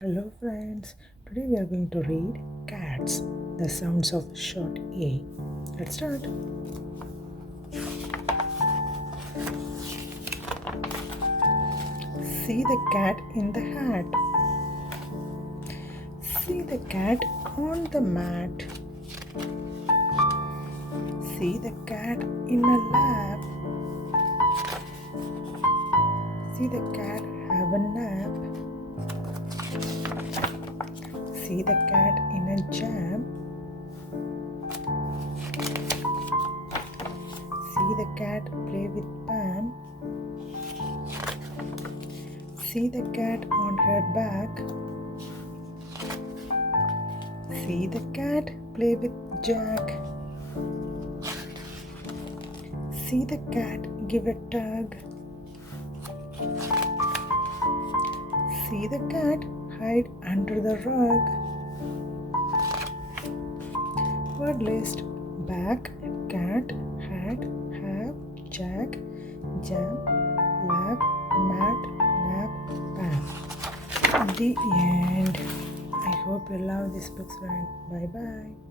Hello friends, today we are going to read Cats, the sounds of short A. Let's start. See the cat in the hat. See the cat on the mat. See the cat in a lap. See the cat have a nap. See the cat in a jam. See the cat play with Pam. See the cat on her back. See the cat play with Jack. See the cat give a tug. See the cat hide under the rug. Word list: back, cat, hat, have, jack, jam, lap, mat, nap, pam. The end. I hope you love this book, friend. Bye bye.